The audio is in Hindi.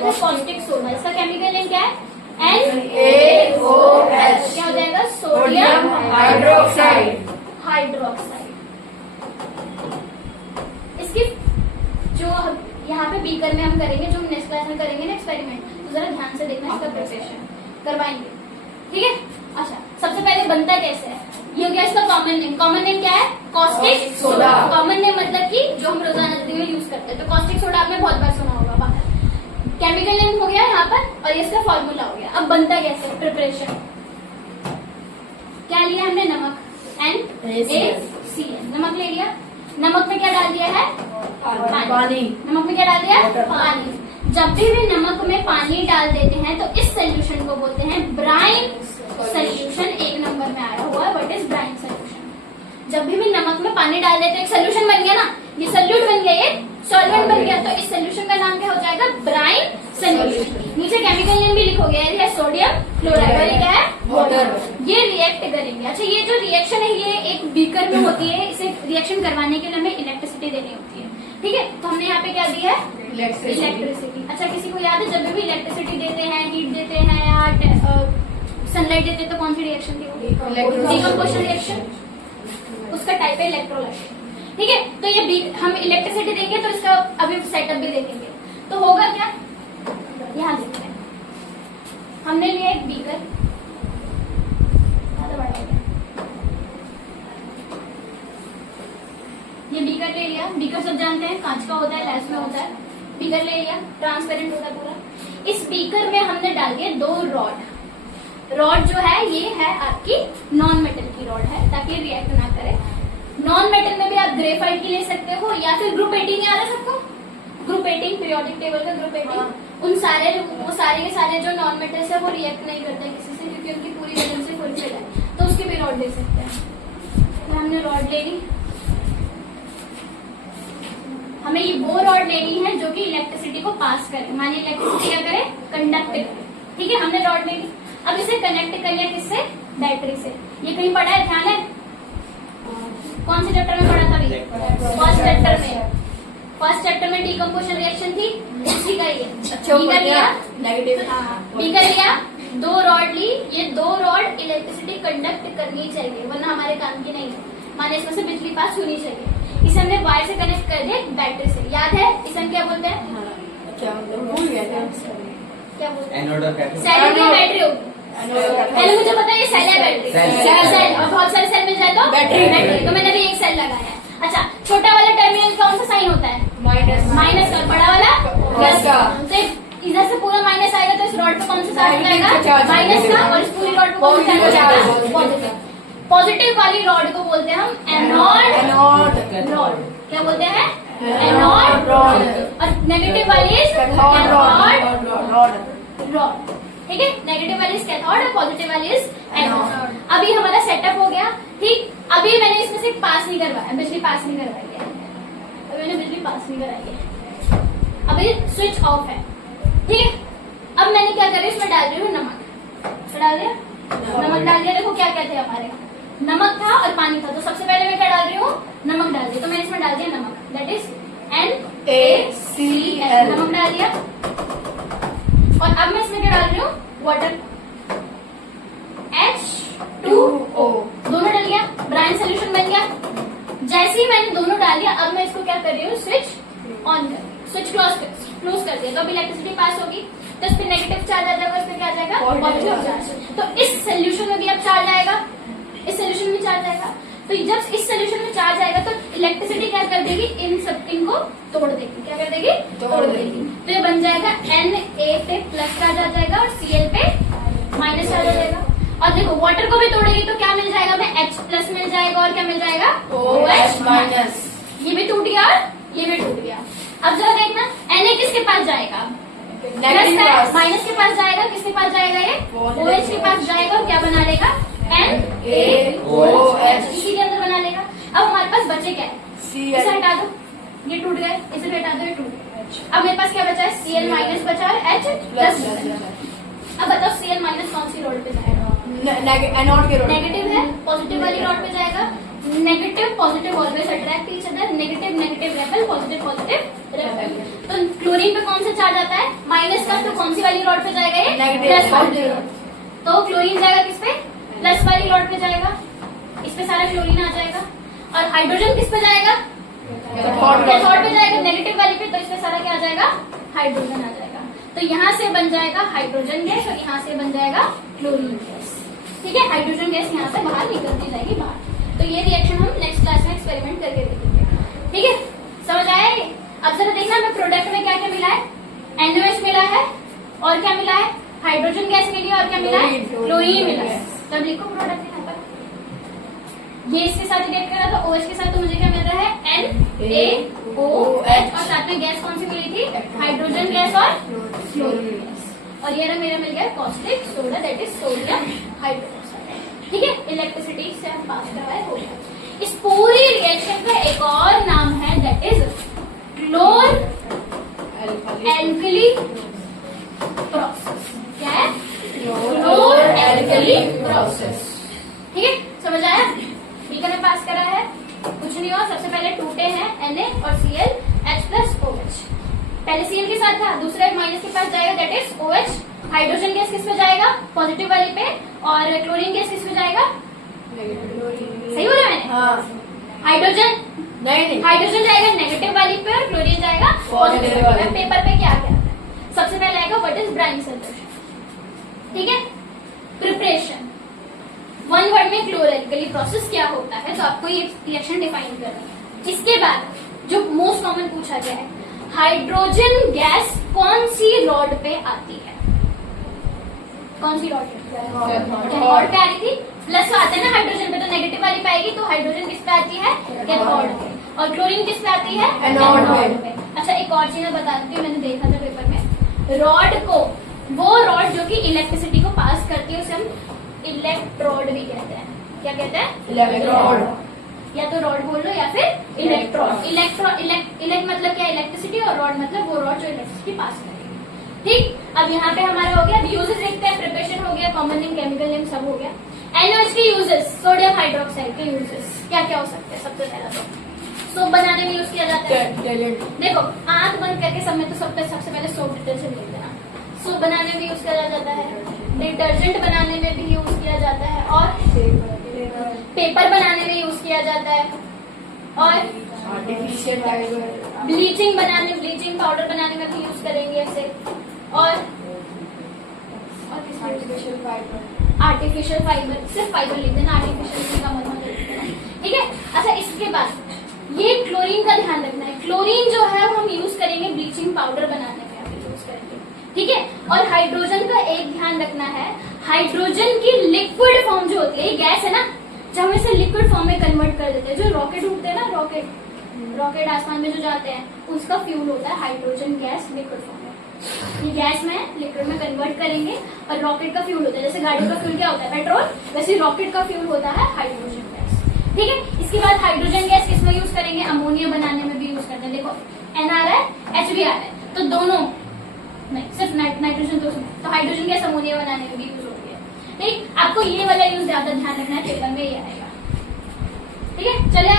था कॉस्टिक सोडा। इसका केमिकल नेम क्या है? NaOH। क्या हो जाएगा? Sodium hydroxide. हाइड्रोक्साइड। इसकी जो यहाँ पे बीकर में हम करेंगे, जो नेक्स्ट क्लास में करेंगे ना एक्सपेरिमेंट, तो जरा ध्यान से देखना, इसका प्रिपरेशन करवाएंगे, ठीक है। अच्छा, सबसे पहले बनता कैसे है? ये हो गया इसका कॉमन नेम। कॉमन नेम क्या है? Caustic soda. कॉमन नेम मतलब कि जो हम रोजाना जिंदगी में यूज करते हैं। तो कॉस्टिक सोडा आपने बहुत बार सुना होगा बाहर। केमिकल नेम हो गया यहाँ पर, और ये इसका फॉर्मूला हो गया। अब बनता कैसे? प्रिपरेशन क्या लिया हमने? नमक, NaCl। नमक ले लिया। नमक में क्या डाल दिया है? पानी। नमक में क्या डाल दिया? पानी। जब भी नमक में पानी डाल देते हैं तो इस सोल्यूशन को बोलते हैं ब्राइन सोल्यूशन। एक नंबर में आया हुआ है, व्हाट इज ब्राइन सोल्यूशन। जब भी नमक में पानी डाल देते हैं, एक सोल्यूशन बन गया ना, ये सोल्यूट बन गया, ये सॉल्वेंट बन गया, तो इस सोल्यूशन का नाम क्या हो जाएगा? Brine solution. नीचे केमिकल नेम भी लिखोगे, ये सोडियम क्लोराइड, और ये क्या है? वाटर। ये रिएक्ट करेंगे। अच्छा, ये जो रिएक्शन है ये एक बीकर में होती है। इसे रिएक्शन करवाने के लिए हमें इलेक्ट्रिसिटी देनी होती है, ठीक है। तो हमने यहाँ पे क्या दिया है? इलेक्ट्रिसिटी। अच्छा, किसी को याद है जब भी इलेक्ट्रिसिटी देते हैं, हीट देते हैं या सनलाइट देते हैं, तो कौन सी रिएक्शन थी? Decomposition reaction. उसका टाइप है इलेक्ट्रोलाइट, ठीक है। तो ये हम इलेक्ट्रिसिटी देंगे तो इसका अभी सेटअप भी देखेंगे। तो होगा क्या? यहाँ देखते हैं, हमने लिया एक बीकर, ये बीकर ले लिया। बीकर सब जानते हैं कांच का होता है, ग्लास में होता है। बीकर ले लिया, ट्रांसपेरेंट होता है पूरा। इस बीकर में हमने डाल दिया 2 रॉड। रॉड जो है ये है आपकी नॉन मेटल की रॉड है, ताकि रिएक्ट ना करे। नॉन मेटल में भी आप ग्रेफाइट की ले सकते हो, या फिर ग्रुप 18 याद है सबको? ग्रुप 18 पीरियोडिक टेबल का ग्रुप 18। उन सारे वो सारे के सारे जो नॉन मेटल्स है वो रिएक्ट नहीं करते किसी से, क्योंकि उनकी पूरी वजन से फुलफिल है, तो उसके भी रॉड ले सकते हैं। तो हमने रॉड ले ली। हमें ये वो रॉड लेनी है जो कि इलेक्ट्रिसिटी को पास करे, माने इलेक्ट्रिसिटी क्या करे? कंडक्ट करे, ठीक है। हमने रॉड ले ली। अब इसे कनेक्ट कर लिया किससे? बैटरी से। ये कहीं पढ़ा है? ध्यान है? कौन से चैप्टर में पढ़ा था? फर्स्ट चैप्टर में। फर्स्ट चैप्टर में डिकम्पोजिशन रिएक्शन थी, उसी का ये। बीकर लिया, बीकर लिया, 2 रॉड ली। ये 2 रॉड इलेक्ट्रिसिटी कंडक्ट करनी चाहिए, वरना हमारे काम की नहीं है, माने इसमें से बिजली पास होनी चाहिए। इसे हमने वायर से कनेक्ट कर दिया बैटरी से। याद है इसे हम क्या बोलते हैं? क्या भूल गया था? क्या बोलते हैं? एनोड और कैथोड। सेल की बैटरी होगी। पहले मुझे पता है ये सेल है, बैटरी सेल, और बहुत सारे सेल मिल जाए तो बैटरी। तो मैंने भी एक सेल लगाया है। अच्छा, छोटा वाला टर्मिनल कौन सा साइन होता है? माइनस का। बड़ा वाला प्लस का। तो इधर से पूरा माइनस आएगा तो इस रॉड पे कौन सा चार्ज आएगा? माइनस का। और इस पूरी रॉड पे कौन सा चार्ज आएगा? पॉजिटिव। पॉजिटिव वाली रॉड को बोलते हैं हम एनोड रॉड। क्या बोलते हैं? Anode rod. और नेगेटिव वाली कैथोड रॉड, ठीक है। नेगेटिव वाली इज कैथोड और पॉजिटिव वाली इज एनोड। अभी हमारा सेटअप हो गया, ठीक। अभी मैंने इसमें से पास नहीं करवाया, बिजली पास नहीं करवाई है, अभी मैंने बिजली पास नहीं कराई है। अभी स्विच ऑफ है, ठीक है। अब मैंने क्या करा, इसमें डाल रही हूँ नमक। डाल दिया, नमक डाल दिया। देखो क्या क्या थे हमारे, नमक था और पानी था। तो सबसे पहले मैं क्या डाल रही हूँ? नमक डाल दिया। तो मैंने इसमें डाल दिया नमक, दैट इज NaCl। नमक डाल दिया। और अब मैं इसमें क्या डाल रही हूँ? Water, H2O। दोनों डाल दिया, ब्राइन सोल्यूशन बन गया। जैसे ही मैंने दोनों डाल दिया, अब मैं इसको क्या कर रही हूँ? स्विच ऑन कर, स्विच क्लोज कर दिया। तो अब इलेक्ट्रिसिटी पास होगी, तो इस पे नेगेटिव चार्ज आ जाएगा, इस पे क्या आ जाएगा? Positive charge. तो इस सोल्यूशन में भी अब चार्ज आएगा, इस सोल्यूशन में चार्ज आएगा। तो जब इस सोल्यूशन में चार्ज आएगा तो इलेक्ट्रिसिटी क्या कर देगी? इनको तोड़ देगी। क्या कर देगी? तोड़ देगी। तो ये बन जाएगा Na पे प्लस चार्ज आ जाएगा और Cl पे माइनस चार्ज आ जाएगा। और देखो वाटर को भी तोड़ेगी तो क्या मिल जाएगा? हमें H प्लस मिल जाएगा, और क्या मिल जाएगा? OH minus. ये भी टूट गया और ये भी टूट गया। अब जरा देखना, Na किसके पास जाएगा? माइनस के पास जाएगा। किसके पास जाएगा? ये OH के पास जाएगा, और क्या बना लेगा? NaOH। इसी के अंदर बना लेगा। अब हमारे पास बचे क्या है? इसे हटा दो, ये टूट गए। इसे भी हटा दो, ये टूट गए। अब मेरे पास क्या बचा है? Cl माइनस बचा और H प्लस। अब बताओ Cl माइनस कौन सी रोड पे जाएगा? एनोड के रोड। नेगेटिव है, पॉजिटिव वाली रोड पे जाएगा। Negative positive always attract each other, negative negative REPL, positive positive REPL. तो क्लोरीन पे कौन सा चार्ज आता है? माइनस का, तो कौन सी वाली रॉड पे जाएगा ये? Negative। प्लस वाली रॉड। तो क्लोरीन जाएगा किस पे? प्लस वाली रॉड पे जाएगा, इस पे सारा क्लोरीन आ जाएगा। और हाइड्रोजन किस पे जाएगा? कैथोड पे जाएगा, नेगेटिव वाली पे, तो इस पे सारा क्या आ जाएगा? हाइड्रोजन आ जाएगा। तो यहाँ से बन जाएगा हाइड्रोजन गैस और यहाँ से बन जाएगा क्लोरीन गैस। ठीक है, हाइड्रोजन गैस यहाँ से बाहर निकलती जाएगी बाहर। तो ये रिएक्शन हम नेक्स्ट क्लास में एक्सपेरिमेंट करके देखेंगे। ठीक है, समझ आया ये? अब जरा देखना मैं प्रोडक्ट में क्या क्या मिला है। NaOH मिला है और क्या मिला है? हाइड्रोजन गैस मिली है और क्या मिला है? क्लोरीन मिला है। तब लिखो प्रोडक्ट यहाँ पर। ये इसके साथ रिएक्ट कर रहा था, OH के साथ, तो मुझे क्या मिल रहा है? NaOH। और साथ में गैस कौन सी मिली थी? हाइड्रोजन गैस और क्लोरीन गैस। और ये मेरा मिल गया caustic soda, that is sodium hydroxide. ठीक है, इलेक्ट्रिसिटी से हम पास करवाए हो गया। इस पूरी रिएक्शन का एक और नाम है, दैट इज क्लोर एल्कली प्रोसेस। क्या है? क्लोर एल्कली प्रोसेस। ठीक है, समझ आया? ठीक है, पास करा है, कुछ नहीं हो। सबसे पहले टूटे हैं Na और Cl H+OH। पहले Cl के साथ था, दूसरा एक माइनस के पास जाएगा, that is OH। Hydrogen gas किस पे जाएगा? पॉजिटिव वाले पे। और क्लोरीन गैस किस पे जाएगा? सही बोला मैंने? हाँ। हाइड्रोजन नहीं हाइड्रोजन जाएगा नेगेटिव वाली पे और क्लोरीन जाएगा पॉजिटिव वाली पे। पेपर पे क्या क्या आता है? सबसे पहले आएगा व्हाट इज ब्राइन सोल्यूशन। ठीक है, प्रिपरेशन। वन वर्ड में क्लोर एल्कली प्रोसेस क्या होता है, तो आपको ये रिएक्शन डिफाइन करना है। इसके बाद जो मोस्ट कॉमन पूछा गया है, हाइड्रोजन गैस कौन सी रॉड पे आती है? कौन सी रॉड पे? कैथोड पे आ रही थी। प्लस आते हैं ना हाइड्रोजन पे, तो नेगेटिव वाली पाएगी, तो हाइड्रोजन किस पे आती है? कैथोड पे। और क्लोरीन किस पे आती है? एनोड पे। अच्छा, एक और चीज मैं बता देती हूँ, मैंने देखा था पेपर में। रॉड को, वो रॉड जो कि इलेक्ट्रिसिटी को पास करती है, उसे हम इलेक्ट्रोड भी कहते हैं। क्या कहते हैं? इलेक्ट्रोड। या तो रॉड बोल लो या फिर इलेक्ट्रॉन। इलेक्ट मतलब क्या? इलेक्ट्रिसिटी। और रॉड मतलब वो रॉड जो इलेक्ट्रिसिटी पास करेगी। ठीक, अब यहाँ पे हमारा हो गया। अब यूजेस देखते हैं। प्रिपरेशन हो गया, कॉमन नेम, केमिकल नेम सब हो गया। NaOH के यूजेस, सोडियम हाइड्रोक्साइड के यूजेस क्या क्या हो सकते हैं? सबसे पहला तो सोप बनाने में यूज किया जाता है। देखो, आंख बंद करके सब में तो सबसे पहले सोप डिटर्जेंट लिख देना। सोप बनाने में यूज किया जाता है, डिटर्जेंट बनाने में भी यूज किया जाता है, और पेपर बनाने में यूज किया जाता है, और आर्टिफिशियल फाइबर। ब्लीचिंग बनाने, ब्लीचिंग पाउडर बनाने में भी यूज करेंगे ऐसे। और आर्टिफिशियल फाइबर। आर्टिफिशियल फाइबर, सिर्फ फाइबर लिख देना, आर्टिफिशियल का मतलब लिख देना। ठीक है, अच्छा इसके बाद ये क्लोरीन का ध्यान रखना है। क्लोरीन जो है वो हम यूज करेंगे ब्लीचिंग पाउडर बनाने में, हम यूज करेंगे। ठीक है, और हाइड्रोजन का एक ध्यान रखना है, हाइड्रोजन की लिक्विड फॉर्म जो होती है, ये गैस है ना, जब हम इसे लिक्विड फॉर्म में कन्वर्ट कर देते हैं, जो रॉकेट उठते हैं ना, रॉकेट आसमान में जो जाते हैं, उसका फ्यूल होता है हाइड्रोजन गैस लिक्विड फॉर्म में। ये गैस में लिक्विड में कन्वर्ट करेंगे और रॉकेट का फ्यूल होता है। जैसे गाड़ी का फ्यूल क्या होता है? पेट्रोल। वैसे रॉकेट का फ्यूल होता है हाइड्रोजन गैस। ठीक है, इसके बाद हाइड्रोजन गैस किसमें यूज करेंगे? अमोनिया बनाने में भी यूज करते हैं। देखो, NR है, H भी आ रहा है, तो दोनों नहीं, सिर्फ नाइट्रोजन तो उसमें, तो हाइड्रोजन गैस अमोनिया बनाने में भी यूज होती है। ठीक, आपको ये वाला यूज ज्यादा ध्यान रखना है, पेपर में ये आएगा। ठीक है, चले आगे।